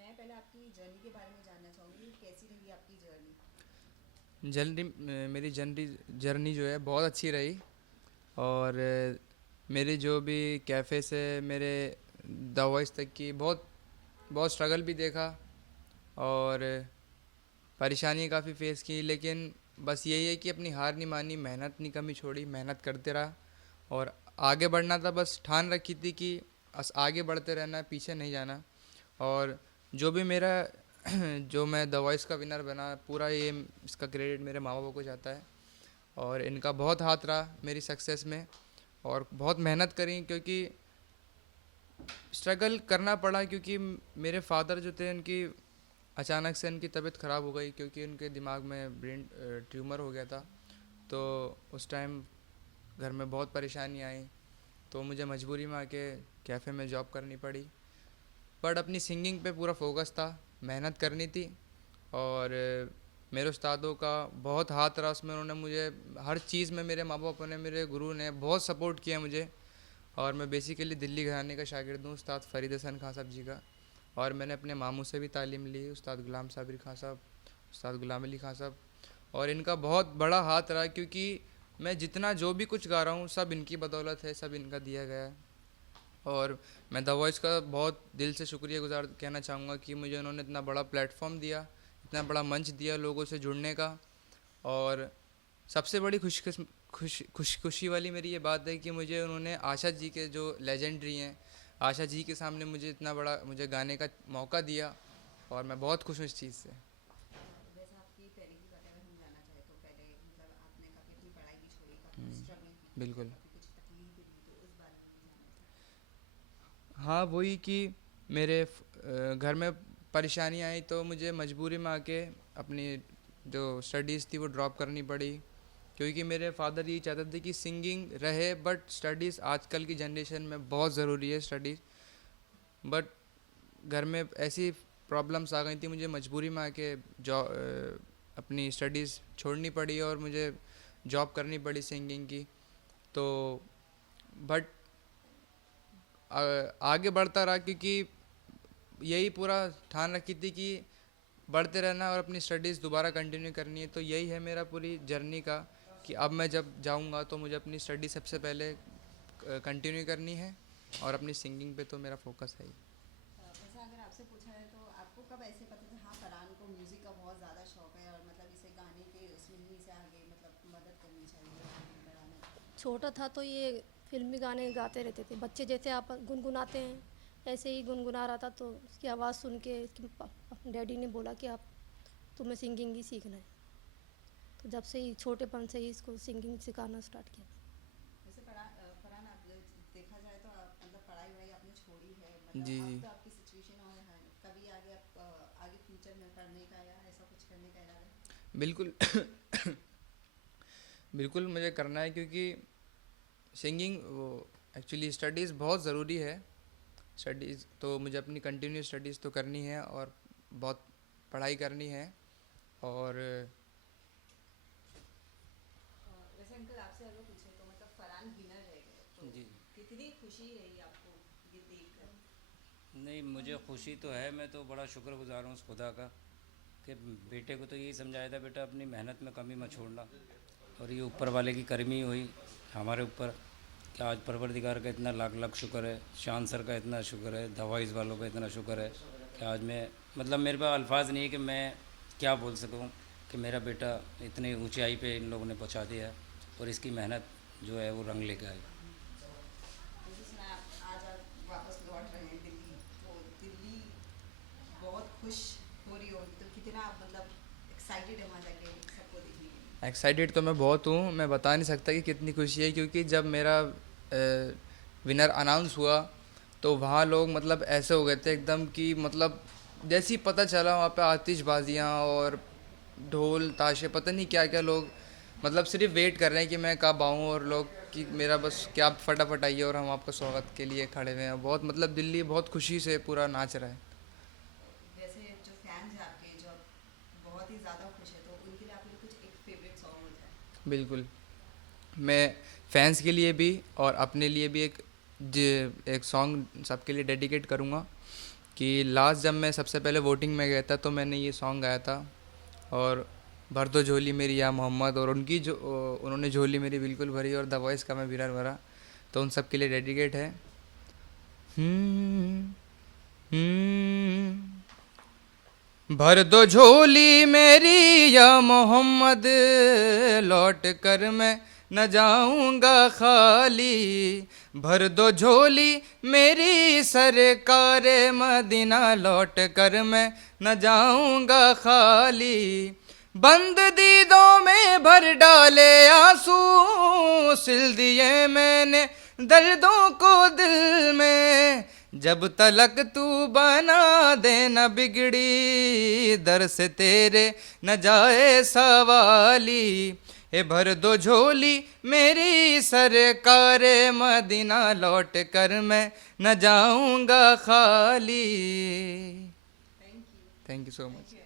मैं पहले आपकी जर्नी के बारे में जानना चाहूँगी, कैसी रही आपकी जर्नी? जर्नी मेरी जर्नी जर्नी जो है बहुत अच्छी रही। और मेरी जो भी कैफ़े से मेरे द वॉइस तक की बहुत बहुत स्ट्रगल भी देखा। और परेशानी काफ़ी फेस की, लेकिन बस यही है कि अपनी हार नहीं मानी, मेहनत नहीं कमी छोड़ी, मेहनत करते रहा। और आगे बढ़ना था, बस ठान रखी थी कि बस आगे बढ़ते रहना है, पीछे नहीं जाना। और जो भी मेरा जो मैं द वॉइस का विनर बना, पूरा ये इसका क्रेडिट मेरे माँ बाप को जाता है। और इनका बहुत हाथ रहा मेरी सक्सेस में। और बहुत मेहनत करी, क्योंकि स्ट्रगल करना पड़ा, क्योंकि मेरे फादर जो थे उनकी अचानक से उनकी तबीयत ख़राब हो गई, क्योंकि उनके दिमाग में ब्रेन ट्यूमर हो गया था। तो उस टाइम घर में बहुत परेशानी आई, तो मुझे मजबूरी में आके कैफ़े में जॉब करनी पड़ी। बट अपनी सिंगिंग पे पूरा फोकस था, मेहनत करनी थी। और मेरे उस्तादों का बहुत हाथ रहा उसमें, उन्होंने मुझे हर चीज़ में, मेरे माँ बाप ने, मेरे गुरु ने बहुत सपोर्ट किया मुझे। और मैं बेसिकली दिल्ली घराने का शागिर्द हूँ, उस्ताद फ़रीद हसन खां साहब जी का। और मैंने अपने मामू से भी तालीम ली, उस्ताद गुलाम साबिर खां साहब, उस्ताद गुलाम अली खां साहब। और इनका बहुत बड़ा हाथ रहा, क्योंकि मैं जितना जो भी कुछ गा रहा हूँ सब इनकी बदौलत है, सब इनका दिया गया है। और मैं द वॉइस का बहुत दिल से शुक्रिया गुजार कहना चाहूँगा कि मुझे उन्होंने इतना बड़ा प्लेटफॉर्म दिया, इतना बड़ा मंच दिया लोगों से जुड़ने का। और सबसे बड़ी खुशी वाली मेरी ये बात है कि मुझे उन्होंने आशा जी के, जो लेजेंडरी हैं, आशा जी के सामने मुझे इतना बड़ा मुझे गाने का मौका दिया। और मैं बहुत खुश हूँ इस चीज़ से। वैसे आपकी पहले की बात अगर हम जानना चाहें तो पहले मतलब आपने काफ़ी अपनी पढ़ाई भी छोड़ी, काफ़ी स्ट्रगल भी की, बिल्कुल। काफ़ी कुछ तकलीफ भी दी, तो उस बारे में भी जानना चाहें। हाँ, वही कि मेरे घर में परेशानी आई, तो मुझे मजबूरी में आके अपनी जो स्टडीज़ थी वो ड्रॉप करनी पड़ी। क्योंकि मेरे फादर ये चाहते थे कि सिंगिंग रहे, बट स्टडीज़ आजकल की जनरेशन में बहुत ज़रूरी है स्टडीज़। बट घर में ऐसी प्रॉब्लम्स आ गई थी, मुझे मजबूरी में आके अपनी स्टडीज़ छोड़नी पड़ी और मुझे जॉब करनी पड़ी सिंगिंग की। तो बट आगे बढ़ता रहा, क्योंकि यही पूरा ठान रखी थी कि बढ़ते रहना और अपनी स्टडीज़ दोबारा कंटिन्यू करनी है। तो यही है मेरा पूरी जर्नी का, कि अब मैं जब जाऊंगा तो मुझे अपनी स्टडी सबसे पहले कंटिन्यू करनी है, और अपनी सिंगिंग पे तो मेरा फोकस है ही। वैसे अगर आपसे पूछा है तो आपको कब ऐसे पता था हाँ फरहान को म्यूज़िक का बहुत ज़्यादा शौक है और मतलब इसे गाने के उसमें ही इसे आगे मतलब मदद करनी चाहिए आगे बढ़ाने में? छोटा था तो ये फिल्मी गाने गाते रहते थे, बच्चे जैसे आप गुनगुनाते हैं ऐसे ही गुनगुना रहा था। तो उसकी आवाज़ सुन के डैडी ने बोला कि आप तुम्हें सिंगिंग ही सीखना है। तो जब से ही छोटेपन से ही इसको सिंगिंग सिखाना स्टार्ट किया। वैसे फरहान आप देखा जाए तो आप मतलब पढ़ाई वढ़ाई आपने छोड़ी है, जी मतलब अब जी। तो आपकी सिचुएशन और है, कभी आगे आप आगे फ्यूचर में पढ़ने का या ऐसा कुछ करने का इरादा है? बिल्कुल। बिल्कुल मुझे करना है, क्योंकि सिंगिंग वो एक्चुअली स्टडीज़ बहुत ज़रूरी है। स्टडीज़ तो मुझे अपनी कंटिन्यू स्टडीज़ तो करनी है, और बहुत पढ़ाई करनी है। और वैसे अंकल आपसे अगर पूछे तो मतलब फरहान विनर रह गए तो जी। कितनी खुशी रही आपको ये देख कर? नहीं, मुझे खुशी तो है, मैं तो बड़ा शुक्रगुजार हूँ उस खुदा का कि बेटे को तो यही समझाया था, बेटा अपनी मेहनत में कमी मत छोड़ना। और ये ऊपर वाले की करमी हुई हमारे ऊपर कि आज परवरदिगार का इतना लाख लाख शुक्र है, शान सर का इतना शुक्र है, दवाइज वालों का इतना शुक्र है कि आज मैं मतलब मेरे पास अल्फाज नहीं है कि मैं क्या बोल सकूँ कि मेरा बेटा इतनी ऊंचाई पे इन लोगों ने पहुँचा दिया है और इसकी मेहनत जो है वो रंग लेके आई। जैसे सुना है आज आप वापस लौट रहे हैं दिल्ली, तो दिल्ली बहुत खुश हो रही होगी, तो कितना आप मतलब एक्साइटेड है वहाँ जाके सबको देखने के लिए? एक्साइटेड तो मैं बहुत हूँ, मैं बता नहीं सकता कि कितनी खुशी है। क्योंकि जब मेरा विनर अनाउंस हुआ, तो वहाँ लोग मतलब ऐसे हो गए थे एकदम, कि मतलब जैसे ही पता चला, वहाँ पे आतिशबाजियाँ और ढोल ताशे पता नहीं क्या क्या, लोग मतलब सिर्फ वेट कर रहे हैं कि मैं कब आऊँ, और लोग कि मेरा बस क्या आप फटाफट आइए और हम आपका स्वागत के लिए खड़े हुए हैं। बहुत मतलब दिल्ली बहुत खुशी से पूरा नाच रहा है। वैसे जो फैंस हैं आपके जो बहुत ही ज़्यादा खुश है, तो उनके लिए आपके लिए कुछ एक फेवरेट सॉन्ग हो जाए? बिल्कुल। मैं फैंस के लिए भी और अपने लिए भी एक सॉन्ग सबके लिए डेडिकेट करूँगा। कि लास्ट जब मैं सबसे पहले वोटिंग में गया था तो मैंने ये सॉन्ग गाया था, और भर दो झोली मेरी या मोहम्मद, और उनकी जो उन्होंने झोली मेरी बिल्कुल भरी, और द वॉइस का मैं विनर भरा, तो उन सब के लिए डेडिकेट है। हम्म, भर दो झोली मेरी या मोहम्मद, लौट कर मैं न जाऊंगा खाली। भर दो झोली मेरी सरकार मदीना, लौट कर मैं न जाऊंगा खाली। बंद दीदों में भर डाले आंसू, सिल दिए मैंने दर्दों को दिल में। जब तलक तू बना दे न बिगड़ी, दर से तेरे न जाए सवाली। ए भर दो झोली मेरी सरकार मदीना, लौट कर मैं न जाऊंगा खाली। Thank you so much.